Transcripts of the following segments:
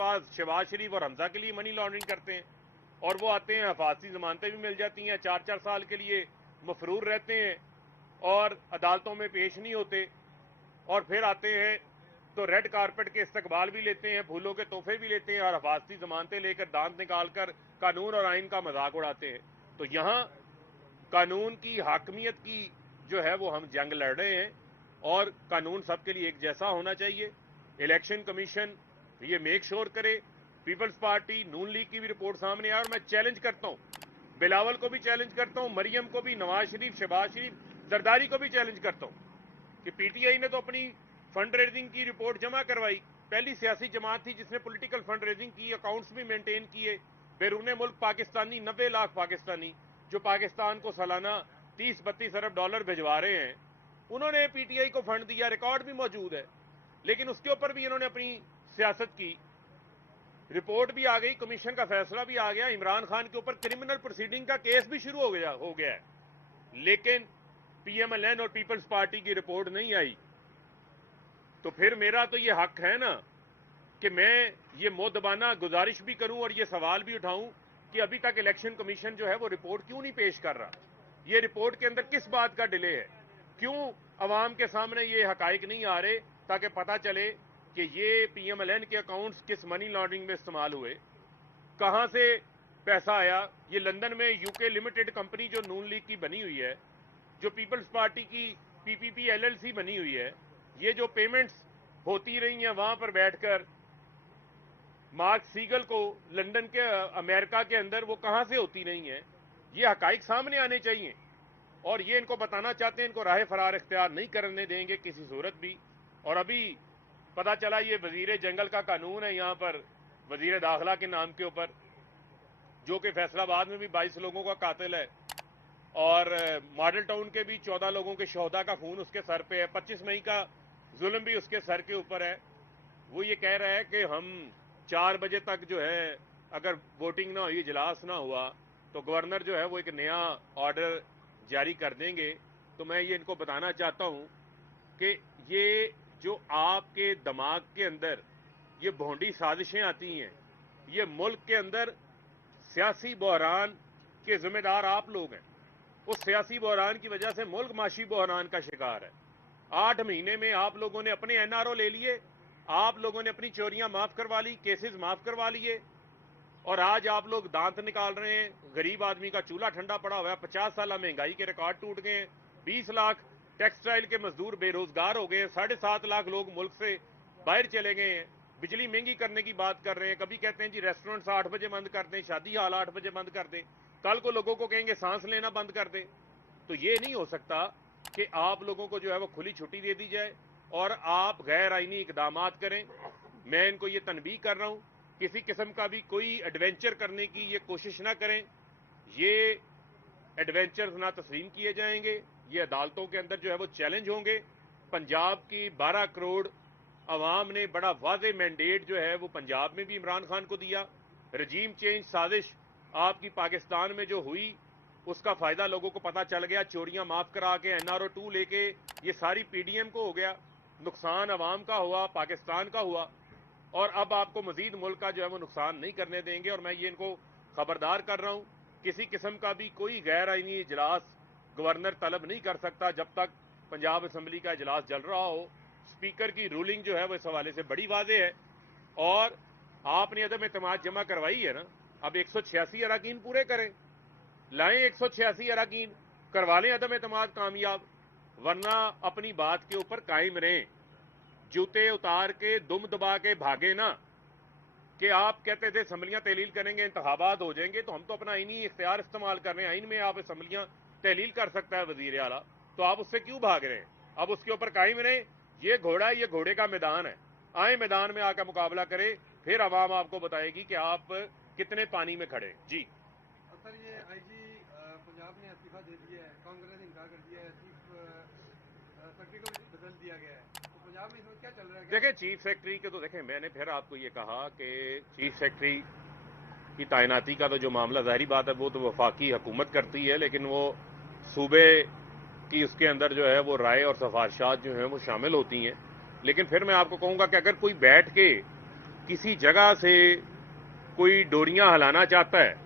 पास शहबाज शरीफ और हमजा के लिए मनी लॉन्ड्रिंग करते हैं, और वो आते हैं, हिफाजती जमानतें भी मिल जाती हैं, 4-4 साल के लिए मफरूर रहते हैं और अदालतों में पेश नहीं होते, और फिर आते हैं तो रेड कारपेट के इस्तकबाल भी लेते हैं, फूलों के तोहफे भी लेते हैं, और हिफाजती जमानतें लेकर दांत निकाल कर कानून और आइन का मजाक उड़ाते हैं। तो यहाँ कानून की हाकमियत की जो है वो हम जंग लड़ रहे हैं, और कानून सबके लिए एक जैसा होना चाहिए। इलेक्शन कमीशन ये मेक श्योर करे, पीपल्स पार्टी नून लीग की भी रिपोर्ट सामने आए, और मैं चैलेंज करता हूं, बिलावल को भी चैलेंज करता हूं, मरियम को भी, नवाज शरीफ, शहबाज शरीफ, जरदारी को भी चैलेंज करता हूं कि पीटीआई ने तो अपनी फंड रेजिंग की रिपोर्ट जमा करवाई, पहली सियासी जमात थी जिसने पॉलिटिकल फंड रेजिंग की, अकाउंट्स भी मेंटेन किए, बैरून मुल्क पाकिस्तानी 90 लाख पाकिस्तानी जो पाकिस्तान को सालाना 30-32 अरब डॉलर भिजवा रहे हैं, उन्होंने पीटीआई को फंड दिया, रिकॉर्ड भी मौजूद है। लेकिन उसके ऊपर भी इन्होंने अपनी सियासत की, रिपोर्ट भी आ गई, कमीशन का फैसला भी आ गया, इमरान खान के ऊपर क्रिमिनल प्रोसीडिंग का केस भी शुरू हो गया है, लेकिन पीएमएलएन और पीपल्स पार्टी की रिपोर्ट नहीं आई। तो फिर मेरा तो ये हक है ना कि मैं ये मुद्दबाना गुजारिश भी करूं और ये सवाल भी उठाऊं कि अभी तक इलेक्शन कमीशन जो है वो रिपोर्ट क्यों नहीं पेश कर रहा, ये रिपोर्ट के अंदर किस बात का डिले है, क्यों अवाम के सामने ये हकाइक नहीं आ रहे ताकि पता चले कि ये पीएमएलएन के अकाउंट्स किस मनी लॉन्ड्रिंग में इस्तेमाल हुए, कहां से पैसा आया। ये लंदन में यूके लिमिटेड कंपनी जो नून लीग की बनी हुई है, जो पीपल्स पार्टी की पीपीपी एलएलसी बनी हुई है, ये जो पेमेंट्स होती रही हैं वहां पर बैठकर मार्क सीगल को लंदन के अमेरिका के अंदर, वो कहां से होती नहीं है, ये हकाइक सामने आने चाहिए। और ये इनको बताना चाहते हैं, इनको राह फरार इख्तियार नहीं करने देंगे किसी सूरत भी। और अभी पता चला ये वजीर जंगल का कानून है यहाँ पर वजीर दाखिला के नाम के ऊपर, जो कि फैसलाबाद में भी 22 लोगों का कातिल है, और मॉडल टाउन के भी 14 लोगों के शोहदा का खून उसके सर पे है, 25 मई का जुल्म भी उसके सर के ऊपर है। वो ये कह रहा है कि हम 4 बजे तक जो है अगर वोटिंग ना हुई, इजलास ना हुआ, तो गवर्नर जो है वो एक नया ऑर्डर जारी कर देंगे। तो मैं ये इनको बताना चाहता हूं कि ये जो आपके दिमाग के अंदर ये भोंडी साजिशें आती हैं, ये मुल्क के अंदर सियासी बहरान के जिम्मेदार आप लोग हैं। उस सियासी बहरान की वजह से मुल्क माशी बहरान का शिकार है। 8 महीने में आप लोगों ने अपने एनआरओ ले लिए, आप लोगों ने अपनी चोरियां माफ करवा ली, केसेस माफ करवा लिए, और आज आप लोग दांत निकाल रहे हैं। गरीब आदमी का चूल्हा ठंडा पड़ा हुआ है, 50 साल महंगाई के रिकॉर्ड टूट गए हैं, 20 लाख टेक्सटाइल के मजदूर बेरोजगार हो गए हैं, 7.5 लाख लोग मुल्क से बाहर चले गए हैं, बिजली महंगी करने की बात कर रहे हैं। कभी कहते हैं जी रेस्टोरेंट्स 8 बजे बंद कर दें, शादी हाल 8 बजे बंद कर दें, कल को लोगों को कहेंगे सांस लेना बंद कर दें। तो ये नहीं हो सकता कि आप लोगों को जो है वो खुली छुट्टी दे दी जाए और आप गैर आईनी इकदाम करें। मैं इनको ये तनबीह कर रहा हूं, किसी किस्म का भी कोई एडवेंचर करने की ये कोशिश ना करें, ये एडवेंचर्स ना तस्लीम किए जाएंगे, ये अदालतों के अंदर जो है वो चैलेंज होंगे। पंजाब की 12 करोड़ अवाम ने बड़ा वाज़े मैंडेट जो है वो पंजाब में भी इमरान खान को दिया। रजीम चेंज साजिश आपकी पाकिस्तान में जो हुई उसका फायदा लोगों को पता चल गया, चोरियां माफ करा के एनआरओ 2 लेके ये सारी पीडीएम को हो गया, नुकसान अवाम का हुआ, पाकिस्तान का हुआ, और अब आपको मजीद मुल्क का जो है वो नुकसान नहीं करने देंगे। और मैं ये इनको खबरदार कर रहा हूं, किसी किस्म का भी कोई गैर आईनी इजलास गवर्नर तलब नहीं कर सकता जब तक पंजाब असम्बली का इजलास चल रहा हो। स्पीकर की रूलिंग जो है वो इस हवाले से बड़ी वाज़ेह है, और आपने अदम एतमाद जमा करवाई है ना, अब 186 अरकान पूरे करें, लाएं 186 अरकान, करवा लें अदम एतमाद कामयाब, वरना अपनी बात के ऊपर कायम रहें। जूते उतार के दुम दबा के भागे ना कि आप कहते थे असम्बलियां तहलील करेंगे, इंतखाबात हो जाएंगे, तो हम तो अपना आईनी इख्तियार इस्तेमाल कर रहे हैं, आइन में आप असम्बलियां तहलील कर सकता है वजीर आला, तो आप उससे क्यों भाग रहे हैं? अब उसके ऊपर कायम रहें। ये घोड़ा, ये घोड़े का मैदान है, आए मैदान में आकर मुकाबला करें, फिर अवाम आपको बताएगी कि आप कितने पानी में खड़े। जी सर, ये आईजी पंजाब ने इस्तीफा दे दिया है, कांग्रेस ने इनकार कर दिया है, चीफ सेक्रेटरी को बदल दिया गया है, तो पंजाब में इसमें क्या चल रहा है? देखें, चीफ सेक्रेटरी के तो देखें, मैंने फिर आपको ये कहा कि चीफ सेक्रेटरी की तैनाती का तो जो मामला ज़ाहिरी बात है वो तो वफाकी हुकूमत करती है, लेकिन वो सूबे की उसके अंदर जो है वो राय और सिफारिशात जो हैं वो शामिल होती हैं। लेकिन फिर मैं आपको कहूंगा कि अगर कोई बैठ के किसी जगह से कोई डोरियां हिलाना चाहता है,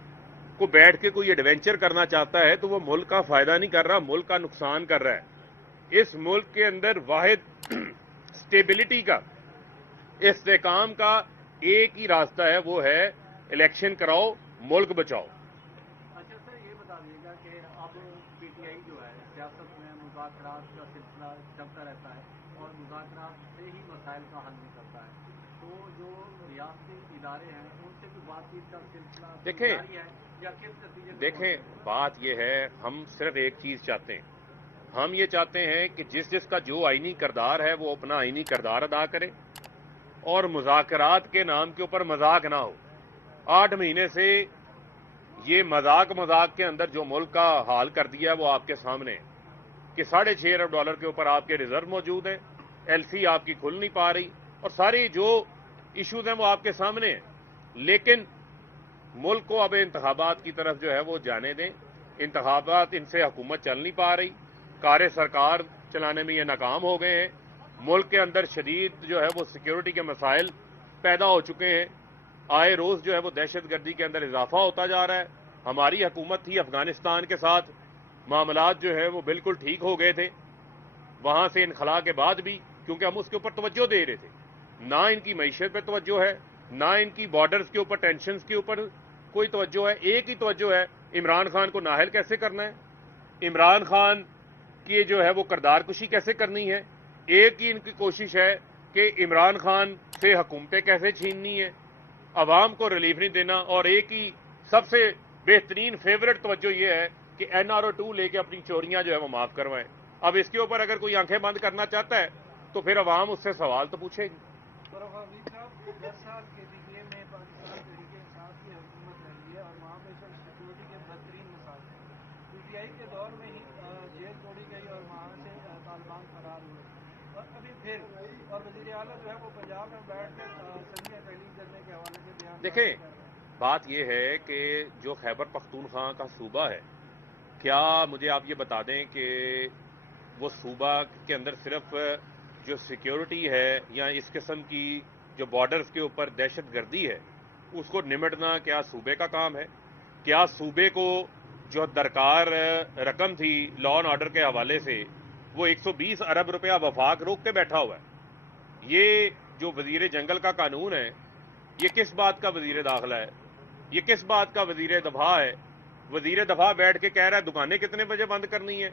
को बैठ के कोई एडवेंचर करना चाहता है, तो वो मुल्क का फायदा नहीं कर रहा, मुल्क का नुकसान कर रहा है। इस मुल्क के अंदर वाहिद स्टेबिलिटी का, इस्तेकाम का एक ही रास्ता है, वो है इलेक्शन कराओ, मुल्क बचाओ। अच्छा सर, ये बता दीजिएगा कि अब पीटीआई जो है सियासत में मुज़ाकरात का सिलसिला चलता रहता है और मुज़ाकरात से ही मसाइल का हल निकलता है, तो जो रियासती इदारे हैं उनसे भी बातचीत का सिलसिला जारी है या किस नतीजे? देखें, बात यह है, हम सिर्फ एक चीज चाहते हैं, हम ये चाहते हैं कि जिसका जो आईनी किरदार है वो अपना आईनी किरदार अदा करे और मुज़ाकरात के नाम के ऊपर मजाक ना हो। 8 महीने से ये मजाक के अंदर जो मुल्क का हाल कर दिया है वो आपके सामने है कि $6.5 अरब के ऊपर आपके रिजर्व मौजूद हैं, एलसी आपकी खुल नहीं पा रही और सारी जो इश्यूज हैं वो आपके सामने हैं। लेकिन मुल्क को अब इंतखाबात की तरफ जो है वो जाने दें। इंतखाबात, इनसे हुकूमत चल नहीं पा रही, कार्य सरकार चलाने में ये नाकाम हो गए हैं। मुल्क के अंदर शदीद जो है वो सिक्योरिटी के मसाइल पैदा हो चुके हैं। आए रोज जो है वो दहशतगर्दी के अंदर इजाफा होता जा रहा है। हमारी हुकूमत थी, अफगानिस्तान के साथ मामलात जो है वो बिल्कुल ठीक हो गए थे, वहां से इनखला के बाद भी, क्योंकि हम उसके ऊपर तवज्जो दे रहे थे। ना इनकी मईशत पे तवज्जो है, ना इनकी बॉर्डर्स के ऊपर, टेंशन के ऊपर कोई तवज्जो है। एक ही तवज्जो है, इमरान खान को नाहल कैसे करना है, इमरान खान की जो है वो किरदार कुशी कैसे करनी है। एक ही इनकी कोशिश है कि इमरान खान से हुकूमतें कैसे छीननी है, अवाम को रिलीफ नहीं देना। और एक ही सबसे बेहतरीन फेवरेट तवज्जो ये है कि NRO 2 लेके अपनी चोरियां जो है वो माफ करवाएं। अब इसके ऊपर अगर कोई आंखें बंद करना चाहता है तो फिर अवाम उससे सवाल तो पूछेगी। 10 साल के बीच में पाकिस्तान तहरीक इंसाफ की हुकूमत रही है और वहाँ पे सिक्योरिटी के बेहतरीन मसाइल हैं। पीटीआई के दौर में ही जेल तोड़ी गई और वहाँ से तालिबान फरार हुए और अभी फिर और वज़ीर आला जो है वो पंजाब में बैठ कर संगिया तहलील करने के हवाले से बयान। देखें, बात यह है कि जो खैबर पख्तूनख्वा का सूबा है, क्या मुझे आप ये बता दें कि वो सूबा के अंदर सिर्फ जो सिक्योरिटी है या इस किस्म की जो बॉर्डर्स के ऊपर दहशतगर्दी है उसको निमटना क्या सूबे का काम है? क्या सूबे को जो दरकार रकम थी लॉ एंड ऑर्डर के हवाले से वो 120 अरब रुपया वफाक रोक के बैठा हुआ है? ये जो वजीर जंगल का कानून है, ये किस बात का वजीर दाखिला है, ये किस बात का वजीर दफा है? वजीर दफा बैठ के कह रहा है दुकानें कितने बजे बंद करनी है।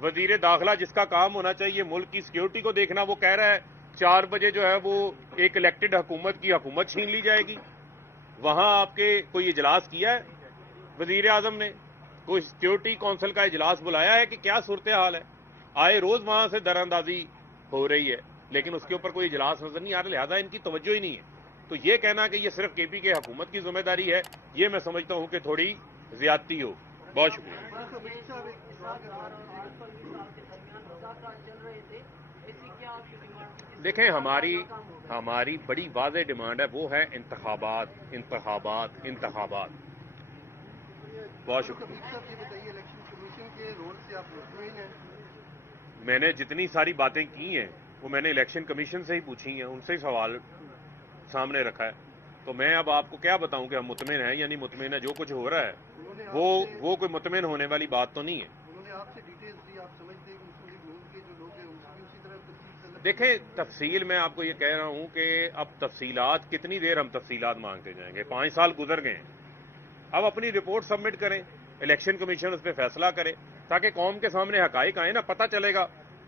वजीर दाखिला जिसका काम होना चाहिए मुल्क की सिक्योरिटी को देखना, वो कह रहा है 4 बजे जो है वो एक इलेक्टेड हुकूमत की हुकूमत छीन ली जाएगी। वहां आपके कोई इजलास किया है वजीर आजम ने? कोई सिक्योरिटी काउंसिल का इजलास बुलाया है कि क्या सूरत हाल है? आए रोज वहां से दरअंदाजी हो रही है, लेकिन उसके ऊपर कोई इजलास नजर नहीं आ रहा, लिहाजा इनकी तवज्जो ही नहीं है। तो ये कहना कि ये सिर्फ केपी के हुकूमत की जिम्मेदारी है, ये मैं समझता हूं कि थोड़ी ज्यादती हो। बहुत शुक्रिया। देखें, हमारी बड़ी वाज़ेह डिमांड है, वो है इंतखाबात, इंतखाबात, इंतखाबात। बहुत शुक्रिया। मैंने जितनी सारी बातें की हैं वो मैंने इलेक्शन कमीशन से ही पूछी हैं, उनसे ही सवाल सामने रखा है। तो मैं अब आपको क्या बताऊं कि हम मुतमिन हैं या नहीं मुतमिन है। जो कुछ हो रहा है वो कोई मुतमिन होने वाली बात तो नहीं है। देखें, तफसील मैं आपको ये कह रहा हूं कि अब तफसीलात, कितनी देर हम तफसीलात मांगते जाएंगे? 5 साल गुजर गए हैं। अब अपनी रिपोर्ट सबमिट करें, इलेक्शन कमीशन उस पर फैसला करे ताकि कौम के सामने हकाइक आए ना, पता चलेगा,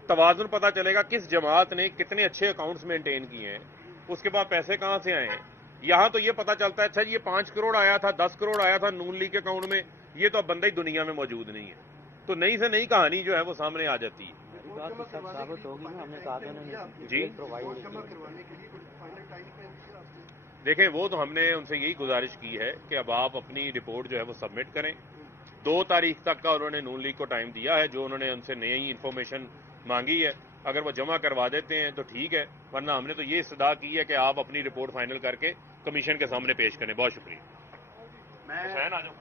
तवाजुन पता चलेगा किस जमात ने कितने अच्छे अकाउंट्स मेंटेन किए हैं, उसके बाद पैसे कहां से आए हैं। यहां तो ये पता चलता है अच्छा ये 5 करोड़ आया था, 10 करोड़ आया था नून लीग के अकाउंट में, ये तो अब बंदा ही दुनिया में मौजूद नहीं है। तो नई से नई कहानी जो है वो सामने आ जाती है। जी देखें, वो तो हमने उनसे यही गुजारिश की है कि अब आप अपनी रिपोर्ट जो है वो सबमिट करें। 2 तारीख तक का उन्होंने नून लीग को टाइम दिया है, जो उन्होंने उनसे नई इंफॉर्मेशन मांगी है। अगर वो जमा करवा देते हैं तो ठीक है, वरना हमने तो ये इस्तदा की है कि आप अपनी रिपोर्ट फाइनल करके कमीशन के सामने पेश करें। बहुत शुक्रिया। मैं आ जाऊँ।